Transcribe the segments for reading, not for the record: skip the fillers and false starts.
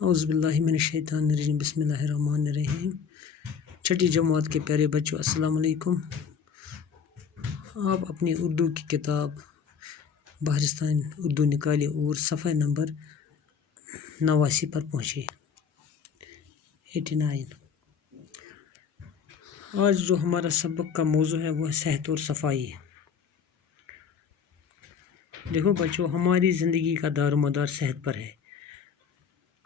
اعوذ باللہ من الشیطان الرجیم بسم اللہ الرحمن الرحیم۔ چھٹی جماعت کے پیارے بچوں السلام علیکم۔ آپ اپنی اردو کی کتاب بہرستان اردو نکالے اور صفحہ نمبر 89 پر پہنچے 89۔ آج جو ہمارا سبق کا موضوع ہے وہ صحت اور صفائی ہے۔ دیکھو بچوں، ہماری زندگی کا دار و مدار صحت پر ہے۔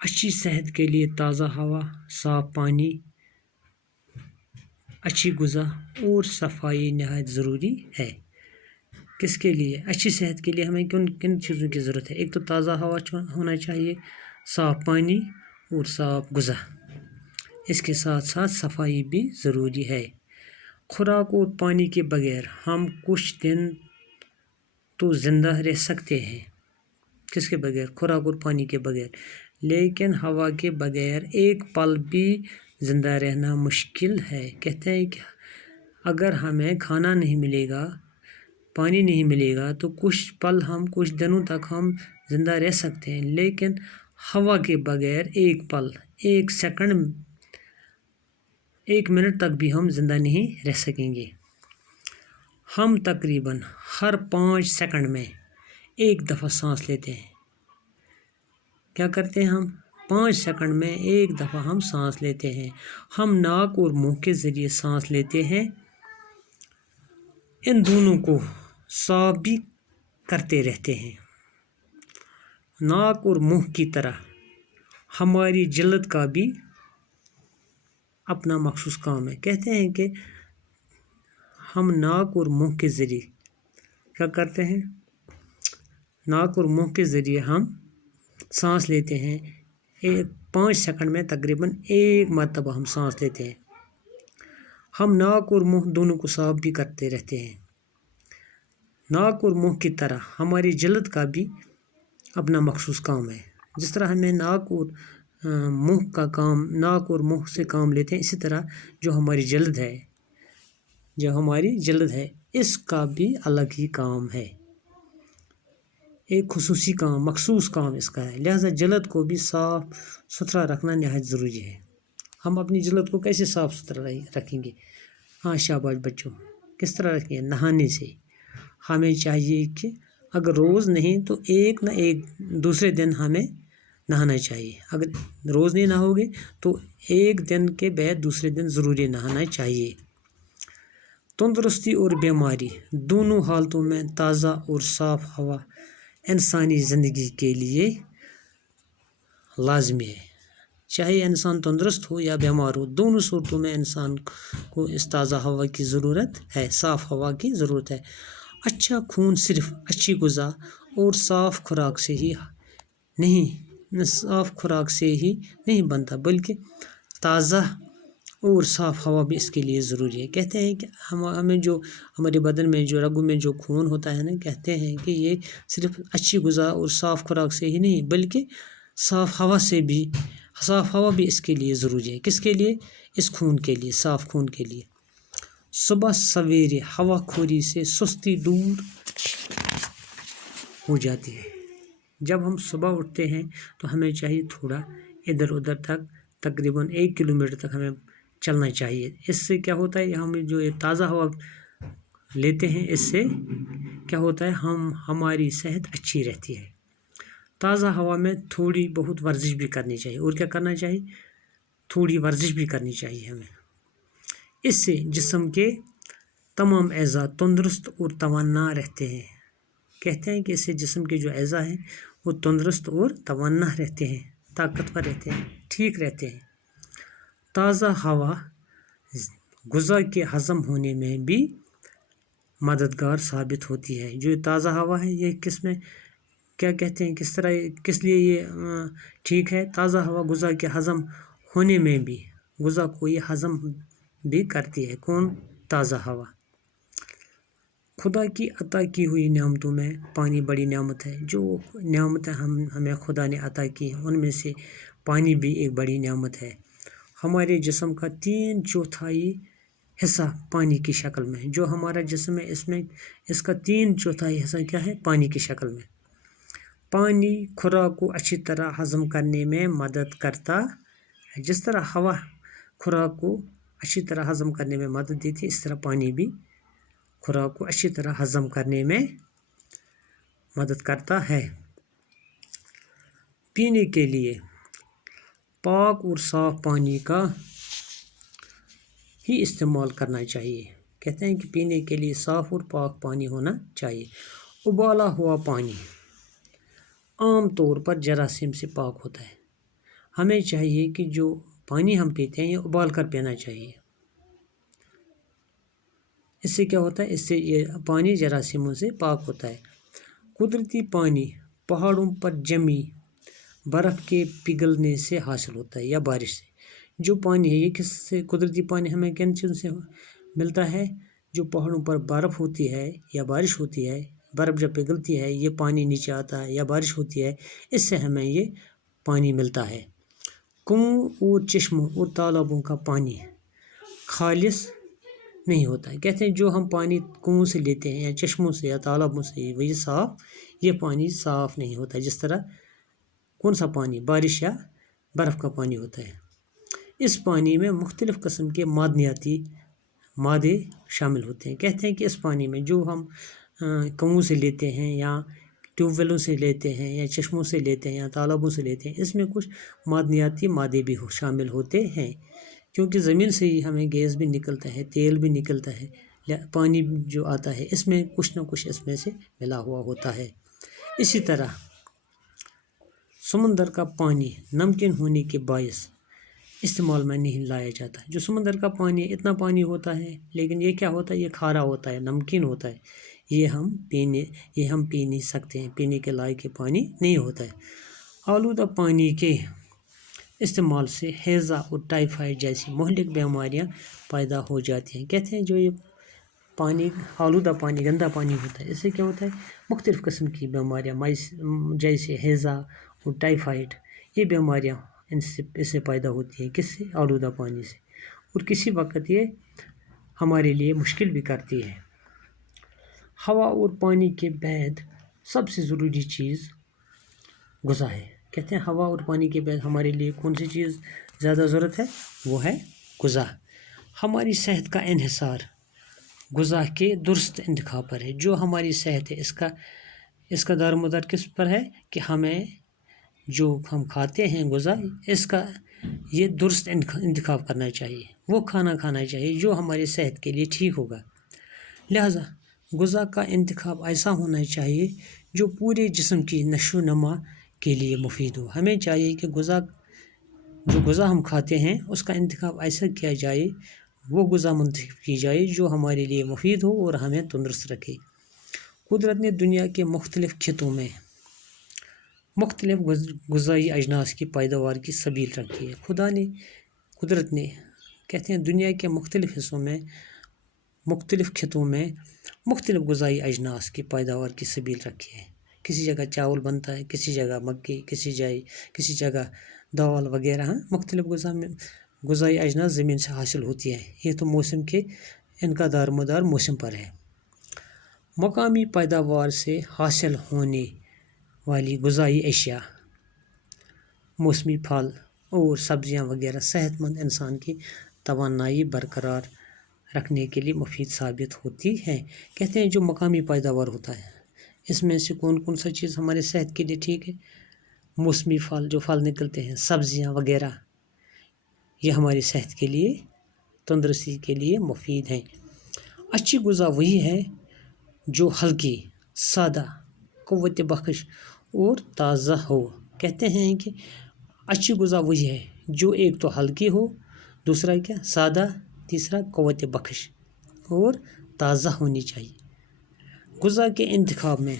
اچھی صحت کے لیے تازہ ہوا، صاف پانی، اچھی غذا اور صفائی نہایت ضروری ہے۔ کس کے لیے؟ اچھی صحت کے لیے ہمیں کن چیزوں کی ضرورت ہے؟ ایک تو تازہ ہوا ہونا چاہیے، صاف پانی اور صاف غذا۔ اس کے ساتھ ساتھ صفائی بھی ضروری ہے۔ خوراک اور پانی کے بغیر ہم کچھ دن تو زندہ رہ سکتے ہیں۔ کس کے بغیر؟ خوراک اور پانی کے بغیر۔ لیکن ہوا کے بغیر ایک پل بھی زندہ رہنا مشکل ہے۔ کہتے ہیں کہ اگر ہمیں کھانا نہیں ملے گا، پانی نہیں ملے گا تو کچھ دنوں تک ہم زندہ رہ سکتے ہیں، لیکن ہوا کے بغیر ایک پل، ایک سیکنڈ، ایک منٹ تک بھی ہم زندہ نہیں رہ سکیں گے۔ ہم تقریباً ہر 5 سیکنڈ میں ایک دفعہ سانس لیتے ہیں۔ کیا کرتے ہیں ہم؟ 5 سیکنڈ میں ایک دفعہ ہم سانس لیتے ہیں۔ ہم ناک اور منہ کے ذریعے سانس لیتے ہیں۔ ان دونوں کو صاف بھی کرتے رہتے ہیں۔ ناک اور منہ کی طرح ہماری جلد کا بھی اپنا مخصوص کام ہے۔ کہتے ہیں کہ ہم ناک اور منہ کے ذریعے کیا کرتے ہیں؟ ناک اور منہ کے ذریعے ہم سانس لیتے ہیں۔ 5 سیکنڈ میں تقریباً ایک مرتبہ ہم سانس لیتے ہیں۔ ہم ناک اور منہ دونوں کو صاف بھی کرتے رہتے ہیں۔ ناک اور منہ کی طرح ہماری جلد کا بھی اپنا مخصوص کام ہے۔ جس طرح ہمیں ناک اور منہ سے کام لیتے ہیں، اسی طرح جو ہماری جلد ہے اس کا بھی الگ ہی کام ہے۔ ایک خصوصی کام، مخصوص کام اس کا ہے۔ لہذا جلد کو بھی صاف ستھرا رکھنا نہایت ضروری ہے۔ ہم اپنی جلد کو کیسے صاف ستھرا رکھیں گے؟ ہاں شاباش بچوں، کس طرح رکھیں گے؟ نہانے سے۔ ہمیں چاہیے کہ اگر روز نہیں تو ایک نہ ایک دوسرے دن ہمیں نہانا چاہیے۔ اگر روز نہیں نہاؤ گے تو ایک دن کے بعد دوسرے دن ضروری نہانا چاہیے۔ تندرستی اور بیماری دونوں حالتوں میں تازہ اور صاف ہوا انسانی زندگی کے لیے لازمی ہے۔ چاہے انسان تندرست ہو یا بیمار ہو، دونوں صورتوں میں انسان کو اس تازہ ہوا کی ضرورت ہے، صاف ہوا کی ضرورت ہے۔ اچھا خون صرف اچھی غذا اور صاف خوراک سے ہی نہیں بنتا، بلکہ تازہ اور صاف ہوا بھی اس کے لیے ضروری ہے۔ کہتے ہیں کہ ہمارے بدن میں جو رگوں میں جو خون ہوتا ہے نا، کہتے ہیں کہ یہ صرف اچھی غذا اور صاف خوراک سے ہی نہیں بلکہ صاف ہوا بھی اس کے لیے ضروری ہے۔ کس کے لیے؟ اس خون کے لیے، صاف خون کے لیے۔ صبح سویرے ہوا خوری سے سستی دور ہو جاتی ہے۔ جب ہم صبح اٹھتے ہیں تو ہمیں چاہیے تھوڑا ادھر ادھر تک تقریباً 1 کلومیٹر تک ہمیں چلنا چاہیے۔ اس سے کیا ہوتا ہے؟ ہم جو یہ تازہ ہوا لیتے ہیں، اس سے کیا ہوتا ہے؟ ہماری صحت اچھی رہتی ہے۔ تازہ ہوا میں تھوڑی بہت ورزش بھی کرنی چاہیے۔ اور کیا کرنا چاہیے؟ تھوڑی ورزش بھی کرنی چاہیے ہمیں۔ اس سے جسم کے تمام اعضاء تندرست اور توانا رہتے ہیں۔ کہتے ہیں کہ اس سے جسم کے جو اعضاء ہیں وہ تندرست اور توانا رہتے ہیں، طاقتور رہتے ہیں، ٹھیک رہتے ہیں۔ تازہ ہوا غذا کے ہضم ہونے میں بھی مددگار ثابت ہوتی ہے۔ جو تازہ ہوا ہے یہ کیا کہتے ہیں، کس لیے یہ ٹھیک ہے؟ تازہ ہوا غذا کے ہضم ہونے میں بھی، غذا کو یہ ہضم بھی کرتی ہے۔ کون؟ تازہ ہوا۔ خدا کی عطا کی ہوئی نعمتوں میں پانی بڑی نعمت ہے۔ جو نعمتیں ہمیں خدا نے عطا کی ہیں ان میں سے پانی بھی ایک بڑی نعمت ہے۔ ہمارے جسم کا 3/4 حصہ پانی کی شکل میں ہے۔ جو ہمارا جسم ہے اس کا 3/4 حصہ کیا ہے؟ پانی کی شکل میں۔ पानी खुराक को अच्छी तरह हजम करने में मदद करता है। जिस तरह हवा खुराक को अच्छी तरह हजम करने में मदद देती है, इस तरह पानी भी खुराक को अच्छी तरह हजम करने में मदद करता है। पीने के लिए पाक और साफ पानी का ही इस्तेमाल करना चाहिए। कहते हैं कि पीने के लिए साफ और पाक पानी होना चाहिए। उबाला हुआ पानी आम तौर पर जरासीम से पाक होता है। हमें चाहिए कि जो पानी हम पीते हैं ये उबाल कर पीना चाहिए। इससे क्या होता है, इससे ये पानी जरासीमों से पाक होता है। कुदरती पानी पहाड़ों पर जमी बर्फ़ के पिघलने से हासिल होता है या बारिश से। जो पानी है ये किससे, कुदरती पानी हमें किन चीज़ों से मिलता है? जो पहाड़ों पर बर्फ़ होती है या बारिश होती है, बर्फ़ जब पिघलती है ये पानी नीचे आता है या बारिश होती है, इससे हमें ये पानी मिलता है। कुओं और चश्मों और तालाबों का पानी खालिस नहीं होता है। कहते हैं जो हम पानी कुओं से लेते हैं या चश्मों से या तालाबों से, वही साफ़, ये पानी साफ़ नहीं होता। जिस तरह कौन सा पानी, बारिश या बर्फ़ का पानी होता है। इस पानी में मुख्तलिफ़ किस्म के मादनियाती मादे शामिल होते हैं। कहते हैं कि इस पानी में जो हम कुओं से लेते हैं या ट्यूबवेलों से लेते हैं या चश्मों से लेते हैं या तालाबों से लेते हैं, इसमें कुछ मादनियाती मादे भी शामिल होते हैं। क्योंकि ज़मीन से ही हमें गैस भी निकलता है, तेल भी निकलता है, पानी जो आता है इसमें कुछ ना कुछ इसमें से मिला हुआ होता है। इसी तरह समुंदर का पानी नमकीन होने के बायस इस्तेमाल में नहीं लाया जाता। जो समुंदर का पानी इतना पानी होता है, लेकिन ये क्या होता है, ये खारा होता है, नमकीन होता है, ये हम पी नहीं सकते हैं, पीने के लायक ये पानी नहीं होता है। आलूदा पानी के इस्तेमाल से हैज़ा और टाइफाइड जैसी मुहलिक बीमारियां पैदा हो जाती हैं। कहते हैं जो ये पानी आलूदा पानी, गंदा पानी होता है, इससे क्या होता है, मुख्तलिफ़ किस्म की बीमारियाँ जैसे हैज़ा और टाइफाइड, ये बीमारियाँ इससे पैदा होती है। किससे? आलूदा पानी से। और किसी वक्त ये हमारे लिए मुश्किल भी करती है। हवा और पानी के बाद सबसे ज़रूरी चीज़ ग़िज़ा है। कहते हैं हवा और पानी के बाद हमारे लिए कौन सी चीज़ ज़्यादा ज़रूरत है, वो है ग़िज़ा। हमारी सेहत का इन्हिसार ग़िज़ा के दुरुस्त इंतखाब पर है। जो हमारी सेहत है इसका दारोमदार किस पर है कि हमें जो हम खाते हैं ग़िज़ा, इसका ये दुरुस्त इंतखाब करना चाहिए। वो खाना खाना चाहिए जो हमारी सेहत के लिए ठीक होगा। लिहाजा ग़िज़ा का इंतखाब ऐसा होना चाहिए जो पूरे जिस्म की नशो नमा के लिए मुफीद हो। हमें चाहिए कि जो ग़िज़ा हम खाते हैं उसका इंतखाब ऐसा किया जाए, वो ग़िज़ा मुंतखब की जाए जो हमारे लिए मुफीद हो और हमें तंदुरुस्त रखे। कुदरत ने दुनिया के मुख्तलिफ़ खित्तों में मुख्तलिफ़ ग़िज़ाई अजनास की पैदावार की सबील रखी है। कुदरत ने कहते हैं दुनिया के मुख्तलिफ़ हिस्सों में मुख्तलिफ़ खित्तों में मुख्तलिफ़ ग़िज़ाई अजनास की पैदावार की सबील रखी है। किसी जगह चावल बनता है, किसी जगह मक्की, किसी जगह दाल वगैरह, मुख्तलिफ़ ग़िज़ाई अजनास ज़मीन से हासिल होती है। ये तो मौसम के इनका दारोमदार मौसम पर है। मकामी पैदावार से हासिल होने वाली ग़िज़ाई अशिया, मौसमी फल और सब्ज़ियाँ वगैरह सेहतमंद इंसान की तवानाई बरकरार रखने के लिए मुफीद साबित होती हैं। कहते हैं जो मकामी पैदावार होता है इसमें से कौन कौन सा चीज़ हमारे सेहत के लिए ठीक है, मौसमी फल, जो फल निकलते हैं, सब्ज़ियाँ वगैरह, ये हमारी सेहत के लिए, तंदुरुस्ती के लिए मुफीद हैं। अच्छी ग़िज़ा वही है जो हल्की, सादा, क़ुव्वत बख्श और ताज़ा हो। कहते हैं कि अच्छी ग़िज़ा वही है जो एक तो हल्की हो, दूसरा क्या, सादा, तीसरा क़ुव्वत बख्श और ताज़ा होनी चाहिए। ग़िज़ा के इंतखाब में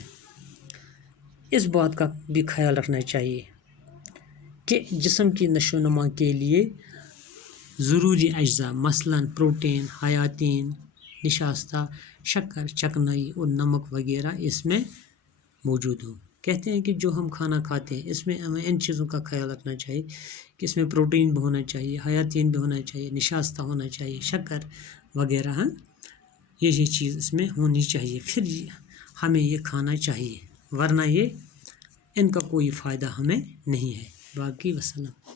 इस बात का भी ख्याल रखना चाहिए कि जिस्म की नशोनुमा के लिए ज़रूरी अज्जा मसलन प्रोटीन, हयातीन, निशास्ता, शक्कर, चकनाई और नमक वगैरह इसमें मौजूद हो। कहते हैं कि जो हम खाना खाते हैं इसमें हमें इन चीज़ों का ख्याल रखना चाहिए कि इसमें प्रोटीन भी होना चाहिए, हयातीन भी होना चाहिए, निशास्ता होना चाहिए, शक्कर वगैरह, ये चीज़ इसमें होनी चाहिए, फिर हमें ये खाना चाहिए, वरना ये ان کا کوئی فائدہ ہمیں نہیں ہے۔ باقی وسلام۔